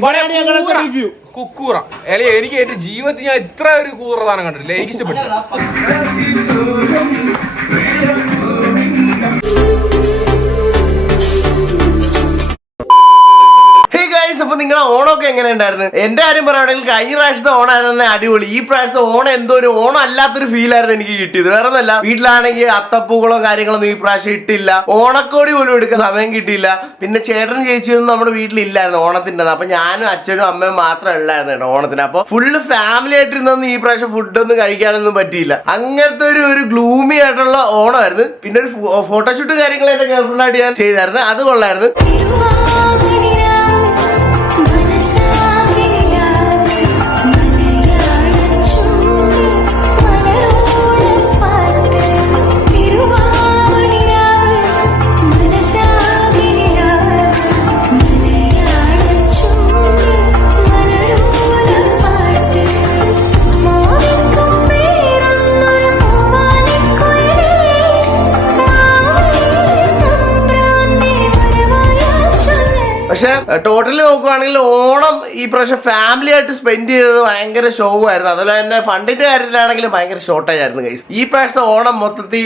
ഇവരാണ് ഞങ്ങളുടെ റിവ്യൂ കുക്കൂറ. അല്ലെ എനിക്ക് എന്റെ ജീവിതത്തിൽ ഞാൻ ഇത്ര ഒരു കൂറ സാധനം കണ്ടിട്ടില്ല. എനിക്ക് ഇഷ്ടപ്പെട്ടു നിങ്ങളുടെ ഓണമൊക്കെ എങ്ങനെ ഉണ്ടായിരുന്നു എന്റെ കാര്യം പറയുകയാണെങ്കിൽ കഴിഞ്ഞ പ്രാവശ്യത്തെ ഓണായിരുന്നു അടിപൊളി. ഈ പ്രാവശ്യത്തെ ഓണം എന്തോ ഒരു ഓണം അല്ലാത്തൊരു ഫീൽ ആയിരുന്നു എനിക്ക് കിട്ടിയത്. വേറെ ഒന്നല്ല വീട്ടിലാണെങ്കിൽ അത്തപ്പൂക്കളോ കാര്യങ്ങളൊന്നും ഈ പ്രാവശ്യം ഇട്ടില്ല. ഓണക്കോടി പോലും എടുക്കാൻ സമയം കിട്ടിയില്ല. പിന്നെ ചേട്ടൻ ചേച്ചിയൊന്നും നമ്മുടെ വീട്ടിലില്ലായിരുന്നു ഓണത്തിന്റെ അപ്പൊ ഞാനും അച്ഛനും അമ്മയും മാത്രം ഉള്ളായിരുന്നു കേട്ടോ ഓണത്തിന്. അപ്പൊ ഫുള്ള് ഫാമിലി ആയിട്ടിരുന്നൊന്നും ഈ പ്രാവശ്യം ഫുഡൊന്നും കഴിക്കാനൊന്നും പറ്റിയില്ല. അങ്ങനത്തെ ഒരു ഒരു ഗ്ലൂമി ആയിട്ടുള്ള ഓണമായിരുന്നു. പിന്നെ ഒരു ഫോട്ടോഷൂട്ട് കാര്യങ്ങളായിട്ട് ഗേൾഫ്രണ്ടായിട്ട് ഞാൻ ചെയ്തായിരുന്നു. അത് കൊള്ളായിരുന്നു. പക്ഷെ ടോട്ടലി നോക്കുവാണെങ്കിൽ ഓണം ഈ പ്രാവശ്യം ഫാമിലി ആയിട്ട് സ്പെൻഡ് ചെയ്തത് ഭയങ്കര ഷോവായിരുന്നു അതുപോലെ തന്നെ ഫണ്ടിന്റെ കാര്യത്തിലാണെങ്കിലും ഭയങ്കര ഷോർട്ടേജ് ആയിരുന്നു കൈസ് ഈ പ്രാവശ്യത്തെ ഓണം മൊത്തത്തിൽ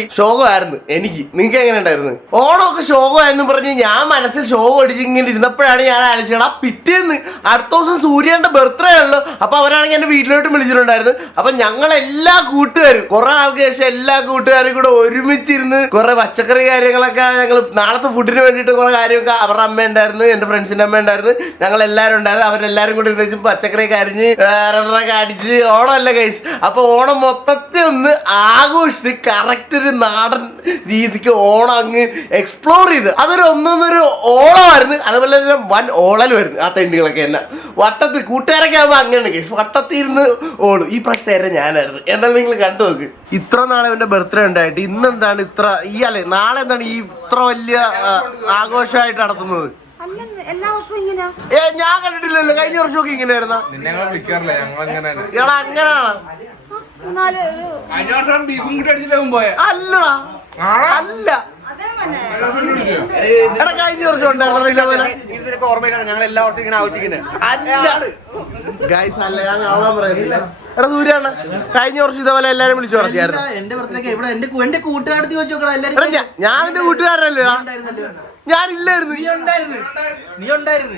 ആയിരുന്നു എനിക്ക്. നിങ്ങൾക്ക് എങ്ങനെ ഉണ്ടായിരുന്നു? ഓണമൊക്കെ ശോകമായെന്ന് പറഞ്ഞ് ഞാൻ മനസ്സിൽ ശോകം അടിച്ചിങ്ങനെ ഇരുന്നപ്പോഴാണ് ഞാൻ ആലോചിച്ചത് ആ പിറ്റേന്ന് അടുത്ത ദിവസം സൂര്യന്റെ ബർത്ത്ഡേ ആണല്ലോ. അപ്പൊ അവരാണെങ്കിൽ എന്റെ വീട്ടിലോട്ട് വിളിച്ചിട്ടുണ്ടായിരുന്നു. അപ്പൊ ഞങ്ങൾ എല്ലാ കൂട്ടുകാരും കുറെ ആൾക്ക് ശേഷം എല്ലാ കൂട്ടുകാരും കൂടെ ഒരുമിച്ചിരുന്ന് കുറെ പച്ചക്കറി കാര്യങ്ങളൊക്കെ ഞങ്ങൾ നാളത്തെ ഫുഡിന് വേണ്ടിയിട്ട് കുറെ കാര്യമൊക്കെ അവരുടെ അമ്മ ഉണ്ടായിരുന്നു എന്റെ ഫ്രണ്ട്സിന്റെ അമ്മ ഉണ്ടായിരുന്നു. ഞങ്ങൾ എല്ലാവരും ഉണ്ടായിരുന്നു. അവരെല്ലാവരും കൂടി ഇരുന്ന് പച്ചക്കറിയൊക്കെ അരിഞ്ഞ് വേറെ അടിച്ച് ഓണമല്ല കൈസ് അപ്പൊ ഓണം മൊത്തത്തിൽ ഒന്ന് ആഘോഷിച്ച് കറക്റ്റ് ഒരു നാടൻ രീതിക്ക് ഓണം അങ്ങ് എക്സ്പ്ലോർ ചെയ്ത്. അതൊരു ഒന്നൊന്നൊരു ഓളമായിരുന്നു. അതുപോലെ തന്നെ വൻ ഓളലുമായിരുന്നു ആ തെണ്ടികളൊക്കെ തന്നെ വട്ടത്തിൽ കൂട്ടുകാരൊക്കെ ആകുമ്പോൾ അങ്ങനെയാണ് കേസ് വട്ടത്തിൽ ഇരുന്ന് ഓളും. ഈ പ്രാവശ്യത്തെ ഞാനായിരുന്നു. എന്നാലും നിങ്ങൾ കണ്ടു നോക്ക്. ഇത്ര നാളെ അവന്റെ ബർത്ത്ഡേ ഉണ്ടായിട്ട് ഇന്നെന്താണ് ഇത്ര ഈ അല്ലേ നാളെ എന്താണ് ഈ ഇത്ര വലിയ ആഘോഷമായിട്ട് നടത്തുന്നത്? അല്ലെന്ന് എല്ലാ വർഷവും ഇങ്ങനെ ഏ ഞാൻ കണ്ടിട്ടില്ലല്ലോ. കഴിഞ്ഞ വർഷമൊക്കെ ഇങ്ങനെയായിരുന്ന? നിന്നെ ഞങ്ങൾ വിളിക്കാറില്ല. ഞങ്ങൾ അങ്ങനെ തന്നെ. എടാ അങ്ങനെയാണ്? കഴിഞ്ഞ വർഷം ബീഫും കൂടി അടിച്ചിട്ടാകും പോയെ. അല്ലടാ. അല്ല. എടാ കഴിഞ്ഞ വർഷം ഉണ്ടായിരുന്നില്ല ഇതിനൊക്കെ ഓർമ്മയിലാണ് ഞങ്ങൾ എല്ലാ വർഷവും ഇങ്ങനെ ആവശ്യിക്കുന്നത് അല്ല. ഗൈസ് അല്ല ഞാൻ അവളാ പറയുന്നില്ല. എടാ സൂര്യാണ് കഴിഞ്ഞ വർഷം ഇതേപോലെ എല്ലാരും വിളിച്ചു നടത്തിയായിരുന്നു എന്റെ ഇവിടെ എന്റെ എന്റെ കൂട്ടുകാരത്തി വെച്ച് നോക്കണം എല്ലാരും ഞാൻ എന്റെ കൂട്ടുകാരനല്ലേ ഞാനില്ലായിരുന്നു. നീ ഉണ്ടായിരുന്നു. നീ ഉണ്ടായിരുന്നു.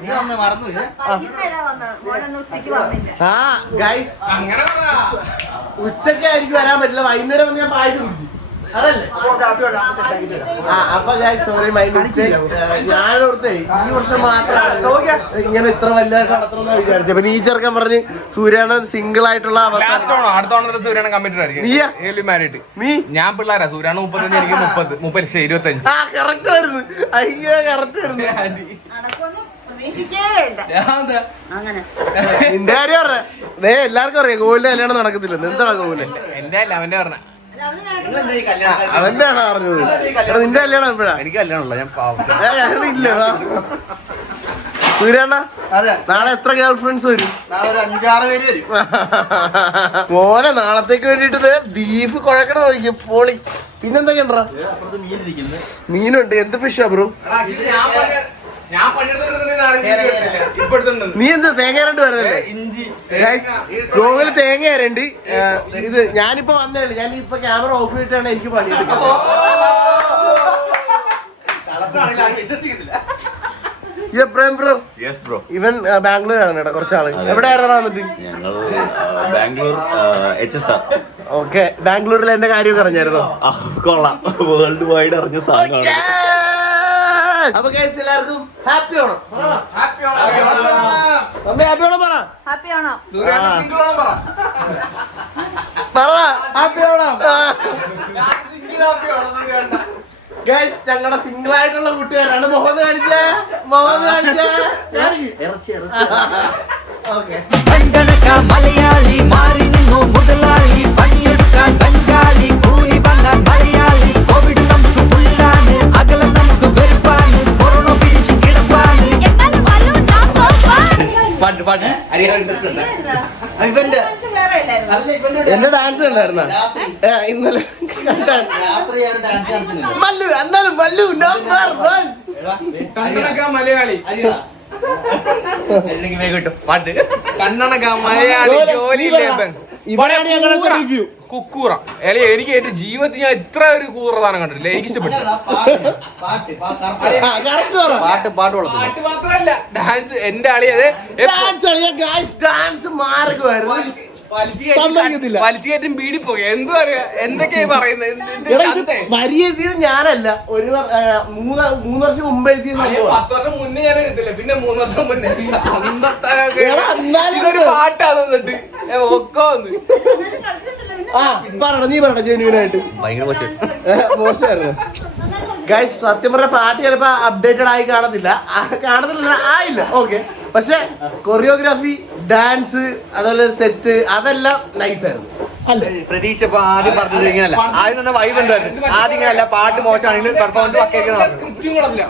നീ വന്ന് മറന്നു ആ. ഗൈസ് ഉച്ചക്കായിരിക്കും വരാൻ പറ്റില്ല. വൈകുന്നേരം ഞാൻ പായസം കുടിച്ചു. അപ്പൊ സോറി മൈ മിസ്റ്റേക്ക് ഞാൻ ഓർത്തേ ഈ വർഷം മാത്രമാണ് ഇങ്ങനെ ഇത്ര വലുതായിട്ട് നടത്തണമെന്ന് വിചാരിച്ചു. അപ്പൊ നീ ചെറുക്കൻ പറഞ്ഞ് സൂര്യാണ് സിംഗിൾ ആയിട്ടുള്ള അവസ്ഥ? നീ? ഞാൻ പിള്ളേരാ സൂര്യാണ് മുപ്പത്തഞ്ച് എനിക്ക് മുപ്പത്. മുപ്പത് ശരി ഇരുപത്തഞ്ച്. ആ കറക്റ്റ് വരുന്നു അയ്യോ കറക്റ്റ് വരുന്നു നിന്റെ കാര്യം പറഞ്ഞ. എല്ലാവർക്കും അറിയാം കോവിലിന്റെ കല്യാണം നടക്കത്തില്ല എന്താണ് ഗോവിലെ എന്റെ അല്ല അവന്റെ പറഞ്ഞ. അവന്റെ ആണോ പറഞ്ഞത്? എടാ നിന്റെ കല്യാണം എപ്പോഴാ? എനിക്ക് കല്യാണമല്ല ഞാൻ വാ. സൂര്യണ്ണ അതെ. നാളെ എത്ര ഗേൾ ഫ്രണ്ട്സ് വരും? നാളെ ഒരു അഞ്ചാറ് പേര് വരും. മോനെ നാളത്തേക്ക് വേണ്ടിട്ട് ബീഫ് കുഴക്കണ നോക്കി പോളി. പിന്നെന്തൊക്കെയാ അപ്പുറത്ത് മീൻ ഇരിക്കുന്നത് മീനുണ്ട് എന്ത് ഫിഷാ ബ്രോ? ഞാൻ നീ എന്താ തേങ്ങ അരണ്ട് വരുന്നല്ലേ ഇഞ്ചി. ഗോകുൽ തേങ്ങ അരണ്ട് ഇത് ഞാനിപ്പോ വന്നേ ഉള്ളൂ ഞാൻ ഇപ്പൊ ക്യാമറ ഓഫ് ചെയ്തിട്ടാണ് എനിക്ക് പണി ഇവൻ ബാംഗ്ലൂർ ആണ് കേട്ടോ കുറച്ചാൾ. എവിടെ ആയിരുന്നു വന്നിട്ട് ബാംഗ്ലൂർ എച്ച് എസ് ആർ ഓക്കെ ബാംഗ്ലൂരിൽ എന്റെ കാര്യം അറിഞ്ഞായിരുന്നോ? കൊള്ളാം. വേൾഡ് വൈഡ് അറിഞ്ഞ സാധനമാണ്. അപ്പൊ എല്ലാവർക്കും happy Onam happy happy Onam പറ. ഹാപ്പി ഓണം പറ. ഹാപ്പി ഓണം ഗൈസ് ഞങ്ങളുടെ സിംഗിൾ ആയിട്ടുള്ള കൂട്ടുകാരാണ് മുഹമ്മദ് കാണിച്ചേ? മുഹമ്മദ് കാണിച്ചേ? ഇറച്ചി ഇറച്ചി. ഓക്കെ കണ്ടനക്ക മലയാളി മാറി നിന്നു മുതലാളി. എന്റെ ഡാൻസ് ഉണ്ടായിരുന്ന ഇന്നലെ മല്ലു എന്നാലും മല്ലു നമ്പർ വൺ കണ്ണടക്ക മലയാളി. പാട്ട്. കണ്ണണക്ക മലയാളി ജോലി-. ഇവനാണ് ഞങ്ങളുടെ review. കുക്കൂറ. അല്ലെ എനിക്ക് എന്റെ ജീവിതത്തിൽ ഞാൻ ഇത്ര ഒരു കൂറതാനം കണ്ടിട്ടില്ല. എനിക്ക് ഇഷ്ടപ്പെട്ടു. പാട്ട് പാട്ട്. പാട്ട് പാട്ട് കൊള്ളത്തില്ല. പാട്ട് മാത്രല്ല. ഡാൻസ് എന്റെ അളി അതെ ഡാൻസ് മാറുകയായിരുന്നു. സമ്മതിക്കത്തില്ല. വലിച്ചു ബീഡി പോയി. എന്തു പറയാ എന്തൊക്കെയാ പറയുന്നത്? വരി എഴുതിയത് ഞാനല്ല. ഒരു മൂന്ന് മൂന്ന് വർഷം മുമ്പ് എഴുതിയ അളിയ, സംഭവമാണ്. പത്ത് വർഷം മുന്നേ ഞാൻ എടുത്തില്ല പിന്നെ മൂന്ന് വർഷം മുന്നേ? പാട്ടാ തന്നിട്ട് ഒക്കെ വന്ന്. ആ പറയണം നീ പറയണം ജെന്യൂൻ ആയിട്ട്. ഭയങ്കര മോശമായിരുന്നു. ഗൈസ് സത്യം പറഞ്ഞ പാട്ട് ചിലപ്പോ അപ്ഡേറ്റഡ് ആയി കാണത്തില്ല. കാണത്തില്ല ആയില്ല. ഓക്കെ പക്ഷെ കൊറിയോഗ്രാഫി ഡാൻസ് അതുപോലെ സെറ്റ് അതെല്ലാം നൈസ് ആയിരുന്നു. അല്ലേ? പ്രതീക്ഷ ഇപ്പൊ ആദ്യം പറഞ്ഞത് ഇങ്ങനല്ല. ആദ്യം തന്നെ വൈബ് ഉണ്ടായിരുന്നു ആദ്യം ഇങ്ങനല്ല പാട്ട് മോശമാണെങ്കിലും പെർഫോമൻസ്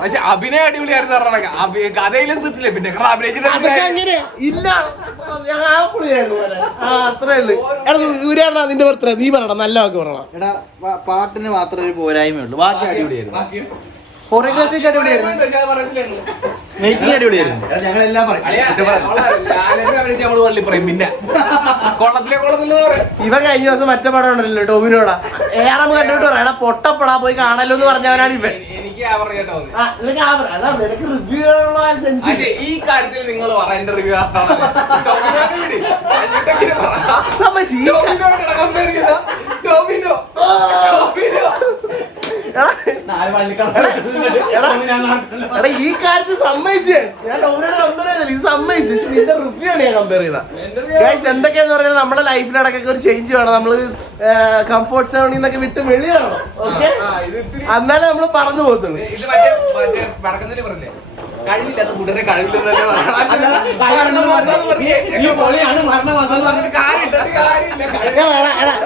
പക്ഷെ അഭിനയം അടിപൊളിയായിരുന്നു പറഞ്ഞ കഥയിലെ സ്ക്രിപ്റ്റില്ല പിന്നെ അഭിനയിച്ചിട്ട് ഇല്ല. ബർത്ത്ഡേ നീ പറയണം നല്ല വാക്ക് പറയണം എടാ പാട്ടിന് മാത്രമേ ഒരു പോരായ്മയുള്ളൂ. ബാക്കി അടിപൊളിയായിരുന്നു. കൊറിയോഗ്രാഫി അടിപൊളിയായിരുന്നു. മേക്കിംഗ് അടിപൊളിയായിരുന്നു. ഞങ്ങളെല്ലാം നമ്മൾ പള്ളി പറയും? പിന്നെ. കൊള്ളത്തിലെ കൊള്ളത്തില്ല പറയും. ഇവ കഴിഞ്ഞ ദിവസം മറ്റേ പടം ഉണ്ടല്ലോ ടോമിനോടാ? ഏറെ കണ്ടിട്ട് പറയണ പൊട്ടപ്പെടാ പോയി കാണല്ലോ എന്ന് പറഞ്ഞവനാണ് ഇവൻ. എനിക്ക് ആ കേട്ടോ ആ, നിനക്ക് അതാ നിനക്ക് റിവ്യൂ സെൻസ് ഈ കാര്യത്തിൽ നിങ്ങൾ പറ എന്റെ റിവ്യൂ സമ്മതിച്ച് ഈ ക- ടോമിനോ. ടോമിനോ. എടാ. ഈ കാര്യത്തിൽ സമ്മതിച്ച് ഞാൻ. ടോമിനോട് കമ്പയർ ചെയ്തില്ല ഇത് സമ്മതിച്ചു. പക്ഷെ നിന്റെ റിവ്യൂ ആണ് ഞാൻ കമ്പയർ ചെയ്ത ഗൈസ് എന്തൊക്കെയാന്ന് പറഞ്ഞാൽ നമ്മുടെ ലൈഫിലടക്ക ഒരു ചേഞ്ച് വേണം. നമ്മൾ കംഫോർട്ട് സോണിൽ നിന്നൊക്കെ വിട്ട് വെളിയാണോ ഓക്കെ എന്നാലേ നമ്മൾ പറഞ്ഞു പോകത്തുള്ളൂ. കഴിവില്ലാത്ത കൂട്ടരെ കഴിവില്ലെന്നല്ലേ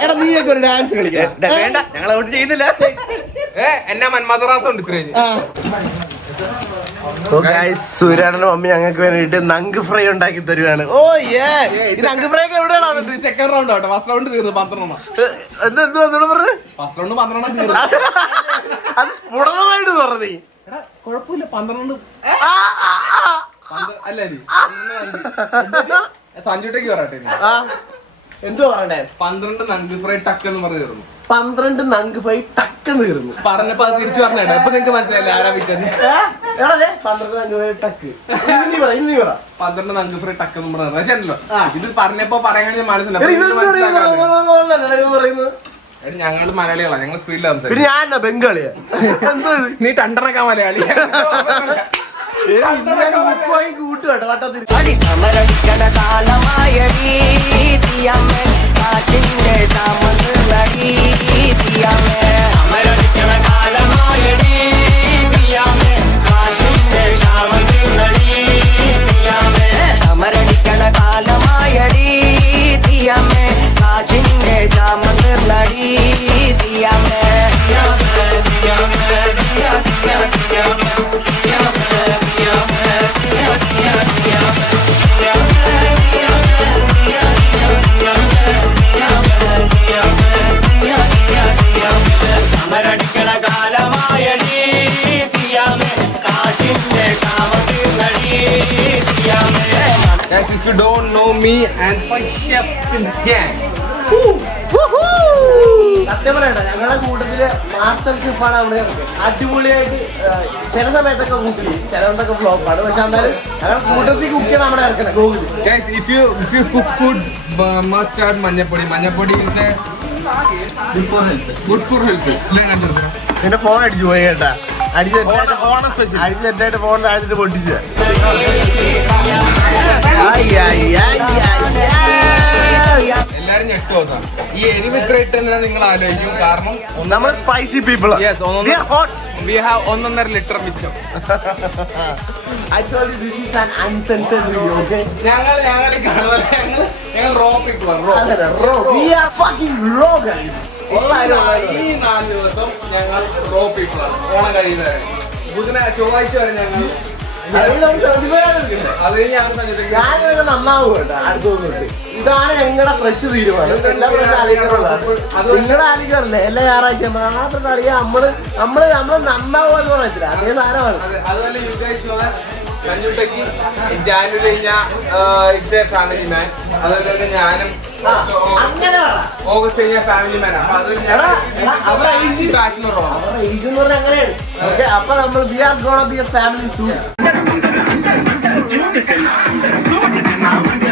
എടാ നീയൊക്കെ ഒരു ഡാൻസ് കളിക്കാം. വേണ്ട ഞങ്ങൾ ഔട്ട് ചെയ്യുന്നില്ല എന്നാ മന്മാതറാസം ഉണ്ട് ഇത്രയും സൂര്യാടന്റെ മമ്മി ഞങ്ങൾക്ക് വേണ്ടിട്ട് നങ്ക് ഫ്രൈ ഉണ്ടാക്കി തരുവാണ്. ഓ ഏ നങ്ക് ഫ്രൈ ഒക്കെ എവിടെയാണ് സെക്കൻഡ് റൗണ്ട് ആട്ടോ. ഫസ്റ്റ് റൗണ്ട് തീർന്നു പന്ത്രണ്ടെണ്ണം. എന്താ എന്ത് വന്നോട് പറഞ്ഞത്? ഫസ്റ്റ് റൗണ്ട് പന്ത്രണ്ടെണ്ണം തീർന്നു. അത് സ്ഫുടമായിട്ട് പറഞ്ഞു എടാ കുഴപ്പമില്ല പന്ത്രണ്ട് അല്ലേ? സഞ്ജുട്ടേക്ക് പറയട്ടെ ഇനി. പറയണേ? എന്തുവാ പറയണ്ടേ പന്ത്രണ്ട് നങ്ക് ഫ്രൈ ടക്ക് എന്ന് പറഞ്ഞു തീർന്നു പന്ത്രണ്ട് നങ്ക് ഫ്രൈ ടക്ക് തീർന്നു പറഞ്ഞപ്പോ അത് തിരിച്ചു പറഞ്ഞേട്ടാ ഇപ്പൊ നിങ്ങക്ക് മനസ്സിലായില്ല ആരാ വിറ്റെന്ന് ഏ? എടാ ദേ, പന്ത്രണ്ട് നങ്ക് ഫ്രൈ ടക്ക്. ഇനി പറ ഇനി പറ. പന്ത്രണ്ട് നങ്ക് ഫ്രൈ ടക്ക് എന്ന് പറഞ്ഞു ശരിയല്ലോ ഇത് പറഞ്ഞപ്പോ പറയാൻ മനസ്സിലായി. ഞങ്ങൾ മലയാളികളാ. ഞങ്ങൾ സ്പീഡിലാണ് പിന്നെ ഞാൻ ബംഗാളിയാ? എന്തോ ഇത്? നീ ടണ്ടറക്കാ മലയാളി. കൂട്ടുവാട്ടോ. വട്ടത്തിൽ Guys, if you don't know me and my chef in gang. സത്യം പറയണ്ട ഞങ്ങളുടെ കൂട്ടത്തിൽ മാസ്റ്റർ ഷെഫാണ് അവിടെ അടിപൊളിയായിട്ട് ചില സമയത്തൊക്കെ കൂട്ടി ചിലതൊക്കെ ഫ്ലോപ്പാണ് പക്ഷെ എന്നാലും ഞങ്ങളുടെ കൂട്ടത്തിൽ കുക്കിയാണ് അവിടെ നമ്മുടെ ഗൂഗിളിൽ Guys, if you if you cook food, uh, must add മഞ്ഞപ്പൊടി മഞ്ഞപ്പൊടി is a good for health. ഇല്ലേ കണ്ടിരുന്നോ? പിന്നെ ഫോൺ അടിച്ചു പോയി കേട്ടാ അടിച്ച് ഓണം- ഓണം special. അടിച്ച് തെറ്റായിട്ട് ഫോൺ അടിച്ചിട്ട് പൊട്ടിച്ച എല്ലാരും ഞെട്ടു അവസാനം. ഈ എരിവ് ഇത്ര ഇട്ടെന്നാ നിങ്ങൾ ആലോചിക്കും? കാരണം നമ്മൾ സ്പൈസി പീപ്പിൾ വി ഹാവ് ഒന്നൊന്നര ലിറ്റർ മിച്ചം? ഞങ്ങൾ ഞങ്ങൾ കാണുന്നത് ഞങ്ങൾ ഞങ്ങൾ റോ പീപ്പിൾ റോ. ഈ നാല് ദിവസം ഞങ്ങൾ റോ പീപ്പിൾ ആണ്. ഓണം കഴിയുന്നവരെ. ബുധന ചൊവ്വാഴ്ച വരെ ഞങ്ങൾ അതിൽ നമുക്ക് 75 ആണ് എടുക്കണ്ടേ? ഞാൻ സഞ്ജയ് ഞാനിതൊക്കെ നന്നാവും കേട്ടോ അടുത്ത തൊട്ട് ഇതാണ് ഞങ്ങളുടെ ഫ്രഷ് തീരുമാനം എല്ലാം ഫ്രഷ് നിങ്ങളുടെ ആലോചിക്കാറില്ലേ എല്ലാ ഞായറാഴ്ച മാത്രം കളിയാ നമ്മൾ നമ്മൾ നമ്മൾ നന്നാവുക പറയത്തില്ല അതേ സാധനമാണ് അതെ, സഞ്ജുട്ടക്ക് ജാനുവരി കഴിഞ്ഞാൽ ഇറ്റ്സ് എ ഫാമിലി മാൻ അതുപോലെ തന്നെ ഞാനും അങ്ങനെ ഓഗസ്റ്റ് കഴിഞ്ഞാൽ ഫാമിലി മാൻ അപ്പൊ അത് ഞാൻ എന്ന് അങ്ങനെയാണ് അപ്പൊ നമ്മൾ we are gonna be a family soon சூட்டுக்கு நான் சூட்டுக்கு நான்